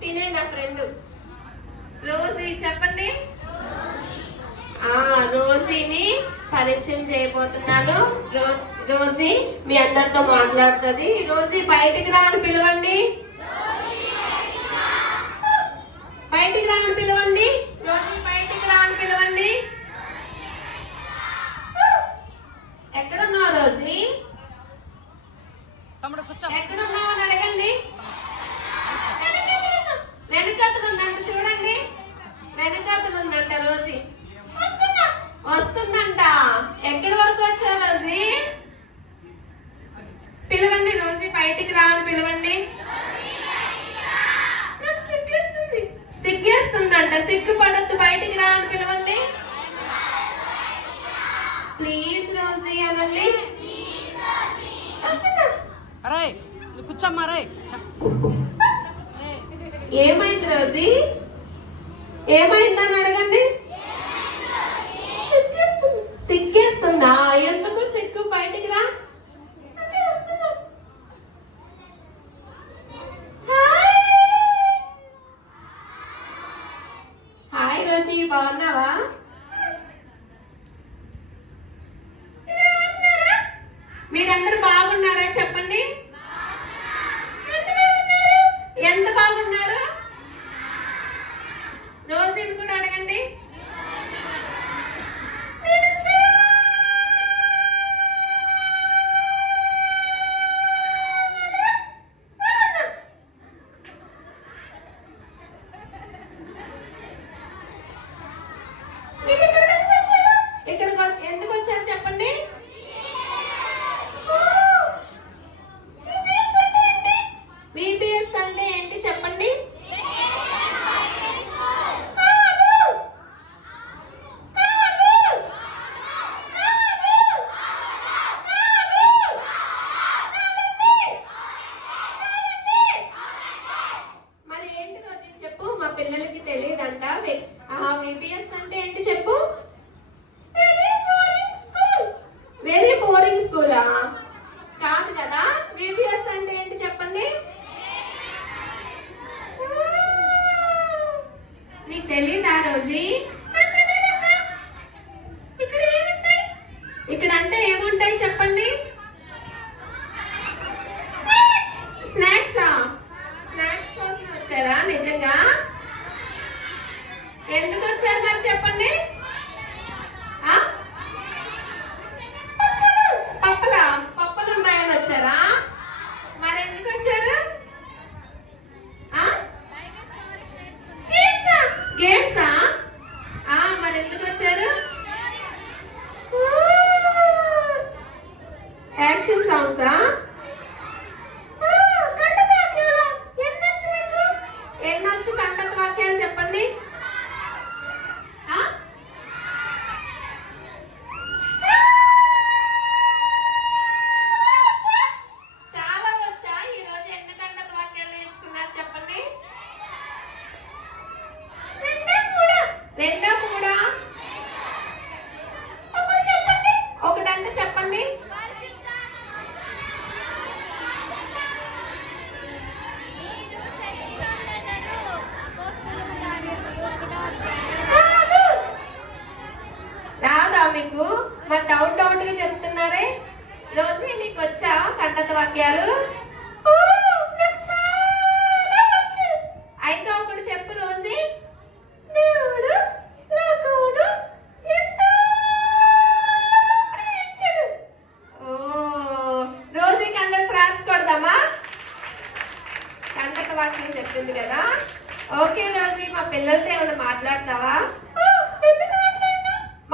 తినే నా friend Rosie. చెప్పండి. రోజీని పరిచయం చేయబోతున్నాను. రోజీ మీ అందరితో మాట్లాడుతుంది. రోజీ బయటికి రా అని పిలవండి. బయటికి రా అని పిలవండి. రోజీ బయటికి రా అని పిలవండి. ఎక్కడున్నావు రోజీ? ఎక్కడున్నావు అని అడగండి. వెనకాతలు ఉందంట చూడండి. వెనకాతలు ఉందంట రోజీ. వస్తుందంట. ఎక్కడి వరకు వచ్చా రోజీ? పిలవండి. రోజీ బయటికి రా అని పిలవండి. సిగ్గేస్తుందంట. సిగ్గుపడొద్దు. బయటికి రా అని పిలవండి. ప్లీజ్ రోజీ అనండి. కూర్చోమ్మా. ఏమైంది రోజీ? ఏమైందని అడగండి. సిగ్గేస్తుందా? ఎందుకు సిగ్గు? బయటికి రా. హాయ్ రోజీ, బాగున్నావా? మీరందరూ బాగున్నారా? చెప్పండి. ఎంత బాగున్నారు? రోజీని కూడా అడగండి. ఇక్కడ ఎందుకు వచ్చారు చెప్పండి. VBS అంటే ఏంటి చెప్పండి. మరి ఏంటి రోజు చెప్పు. మా పిల్లలకి తెలియదంట. VBS అంటే ఏంటి చెప్పు. వెరీ బోరింగ్ స్కూలా? కాదు కదా. VBS అంటే ఏంటి చెప్పండి. నీకు తెలీదా రోజీ? ఇక్కడ ఏముంటాయి? ఇక్కడ అంటే ఏముంటాయి చెప్పండి. స్నాక్సా? స్నాక్స్ కోసం వచ్చారా నిజంగా? ఎందుకు వచ్చారు మరి చెప్పండి. పప్పలు ఉన్నాయని వచ్చారా? మరి ఎందుకు వచ్చారు? గేమ్సా? మరి ఎందుకు వచ్చారు? యాక్షన్ సాంగ్సా? కంటత వాక్యాలా? ఎన్నొచ్చు మీకు? ఎన్నొచ్చు కంటత వాక్యాలు చెప్పండి. చాలా వచ్చా? ఈ రోజు ఎన్ని కంటత వాక్యాలు నేర్చుకున్నారు చెప్పండి. రెండా మూడా? ఒకటి చెప్పండి. ఒకటంటే చెప్పండి. రాదా మీకు? మరి డౌట్ గా చెప్తున్నారే. రోజు నీకు వచ్చా కంటత వాక్యాలు? అయితే ఒకటి చెప్పు రోజీ. దేవుడు లోకమును ఎంతో ప్రేమించెను. రోజీకి అందరు క్లాప్స్ కొడదామా? కంటత వాక్యం చెప్పింది కదా. ఓకే రోజీ, మా పిల్లలతో ఏమైనా మాట్లాడతావా? ఎందుకు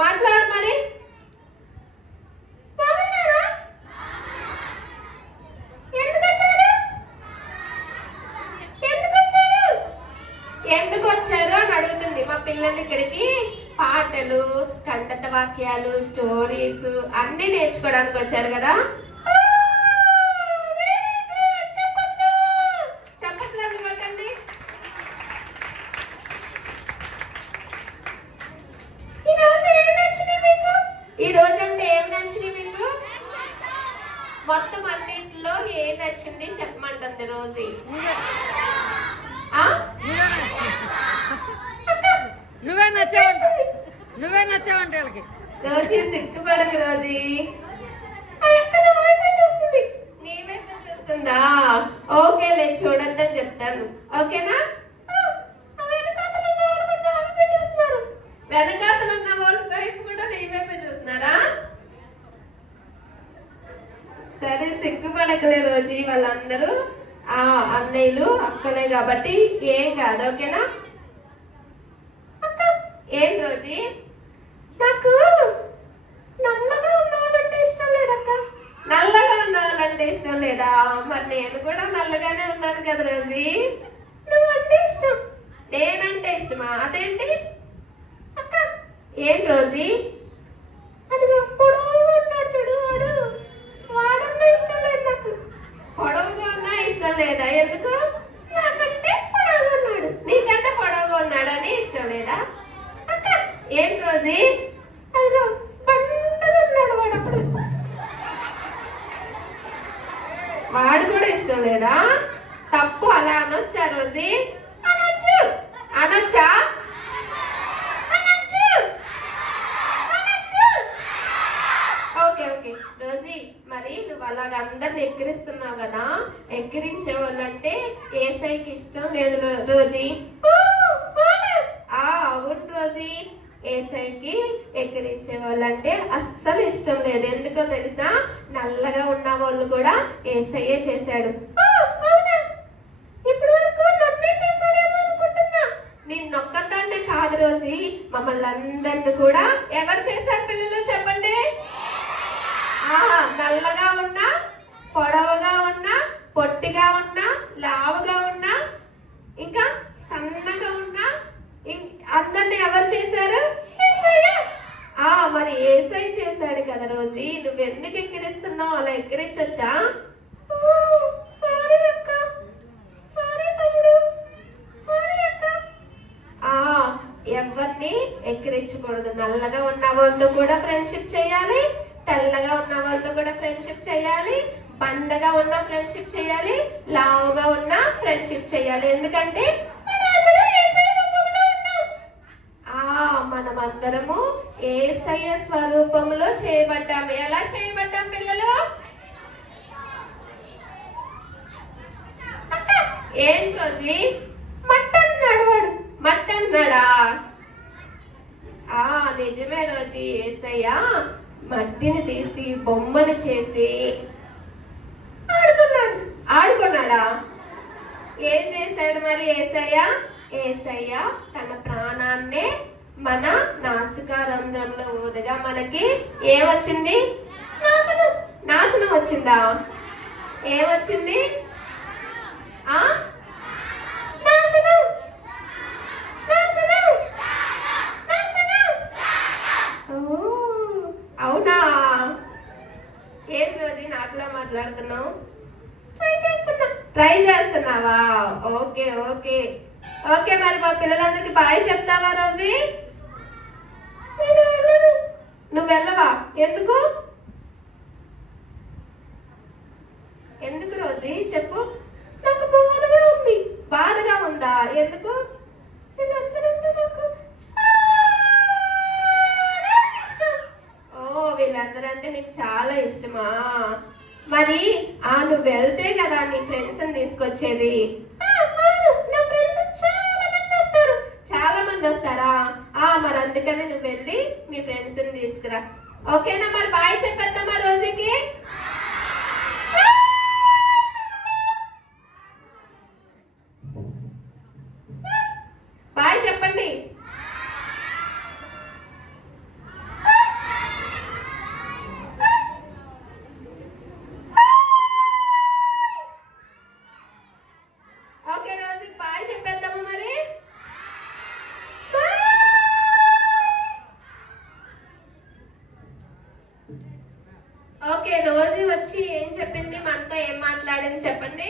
మాట్లాడు మరి. బాగున్నారా? ఎందుకు వచ్చారు? ఎందుకు వచ్చారు అని అడుగుతుంది. మా పిల్లలు ఇక్కడికి పాటలు, కంటత వాక్యాలు, స్టోరీస్ అన్ని నేర్చుకోవడానికి వచ్చారు కదా. చప్పట్లు అందుకోటండి. ఈ రోజు అంటే ఏం నచ్చింది మీకు? మొత్తం అన్నింటిలో ఏం నచ్చింది చెప్పమంటుంది రోజీ. ఓకే. రోజీ సిగ్గుపడకు రోజీ. ఆ అక్క నా వైపే చూస్తుంది. నీ వైపే చూస్తుందా? ఓకేలే, చూడొద్దని చెప్తాను. ఓకేనా? వెనకాతలు ఉన్న వాళ్ళు కూడా నా వైపే చూస్తున్నారు. వెనకాతలు ఉన్న వాళ్ళ వైపు కూడా నీ వైపే చూస్తున్నారా? సరే, సిగ్గుపడకలే రోజీ. వాళ్ళందరూ ఆ అన్నయ్యలు అక్కలే కాబట్టి ఏం కాదు. ఓకేనా? అక్క ఏం రోజీ? నాకు నల్లగా ఉన్నవాళ్ళంటే ఇష్టం లేదక్క. నల్లగా ఉన్నవాళ్ళంటే ఇష్టం లేదా? మరి నేను కూడా నల్లగానే ఉన్నాను కదా రోజీ. నువ్వంటే ఇష్టం, నేనంటే ఇష్టమా? అదేంటి అక్క? ఏం రోజీ? అదిగో పొడవుగా ఉన్నాడు చూడు, వాడన్నా ఇష్టం లేదు నాకు. పొడవుగా ఉన్నా ఇష్టం లేదా? ఎందుకు? నాకంటే పొడవుగా ఉన్నాడు, నీకంటే పొడవుగా ఉన్నాడని ఇష్టం లేదా? అక్క ఏం రోజీ? అదిగో పండుగ ఉన్నాడు వాడు, వాడు కూడా ఇష్టం లేదా? తప్పు. అలా అనొచ్చా రోజీ? అనొచ్చు. అనొచ్చా? అనొచ్చు. అనొచ్చు. ఓకే ఓకే రోజీ, మరి నువ్వు అలాగ అందరిని ఎక్కిరిస్తున్నావు కదా, ఎక్కిరించే వాళ్ళంటే ఏసైకి ఇష్టం లేదు రోజీ. అవును రోజీ, ఏసైకి ఎక్కిరించే వాళ్ళంటే అస్సలు ఇష్టం లేదు. ఎందుకో తెలుసా? నల్లగా ఉన్న వాళ్ళు కూడా ఏసయ్యే చేశాడు. ఇప్పుడు వరకు నన్నే చేశాడేమో అనుకుంటున్నా. నిన్నొక్కదాన్నే కాదు రోజీ, మమ్మల్ని అందరిని కూడా ఎవరు చేశారు పిల్లలు చెప్పండి? నల్లగా ఉన్నా, పొడవుగా ఉన్నా, పొట్టిగా ఉన్నా, లావుగా ఉన్నా, ఇంకా సన్నగా ఉన్నా, అందరిని ఎవరు చేశారు? యేసయ్య. మరి యేసయ్య చేశాడు కదా రోజీ, నువ్వెందుకు ఎక్కిరిస్తున్నావు? అలా ఎక్కిరించొచ్చా? సారీ అక్క, సారీ తమ్ముడు, సారీ అక్క. ఎవరిని ఎక్కిరించకూడదు. నల్లగా ఉన్న వాళ్ళతో కూడా ఫ్రెండ్షిప్ చేయాలి, తెల్లగా ఉన్న వాళ్ళతో కూడా ఫ్రెండ్షిప్ చేయాలి, బండగా ఉన్న ఫ్రెండ్షిప్ చేయాలి, లావుగా ఉన్న ఫ్రెండ్షిప్ చేయాలి. ఎందుకంటే మనమందరము యేసయ్య స్వరూపంలో చేయబడ్డాము. ఎలా చేయబడ్డాం పిల్లలు? ఏం రోజీ? మట్టి అన్నాడు వాడు. మట్టి అన్నాడా? నిజమే రోజీ, యేసయ్య మట్టిని తీసి బొమ్మను చేసి ఆడుకున్నాడు. ఆడుకున్నాడా? ఏం చేశాడు మరి యేసయ్య? యేసయ్య తన ప్రాణాన్నే మన నాసికా రంధ్రంలో ఊదగా మనకి ఏమొచ్చింది? నాశనం. నాశనం వచ్చిందా? ఏమొచ్చింది? నాశనం. నాశనం. నాశనం. అవునా? ఏం రోజు నాకులా మాట్లాడుతున్నావు? ట్రై చేస్తున్నావా? Okay okay okay. మరి మా పిల్లలందరికి బాయ్ చెప్తావా రోజీ? నువ్వు వెళ్ళవా? ఎందుకు? ఎందుకు రోజీ చెప్పు. నాకు బాధగా ఉంది. బాధగా ఉందా? ఎందుకు? వీళ్ళందరంటే నాకు చాలా ఇష్టం. వీళ్ళందరంటే నీకు చాలా ఇష్టమా? మరి నువ్వు వెళ్తే కదా నీ ఫ్రెండ్స్ తీసుకొచ్చేది. నా ఫ్రెండ్స్ చాలా మంది వస్తారా? మరి అందుకని నువ్వు వెళ్ళి మీ ఫ్రెండ్స్ తీసుకురా. ఓకేనా? మరి బాయ్ చెప్పేద్దామా రోజుకి? బాయ్ చెప్పండి. ఓకే రోజుకి బాయ్ చెప్పేద్దామా మరి? ఓకే, రోజీ వచ్చి ఏం చెప్పింది, మనతో ఏం మాట్లాడింది చెప్పండి.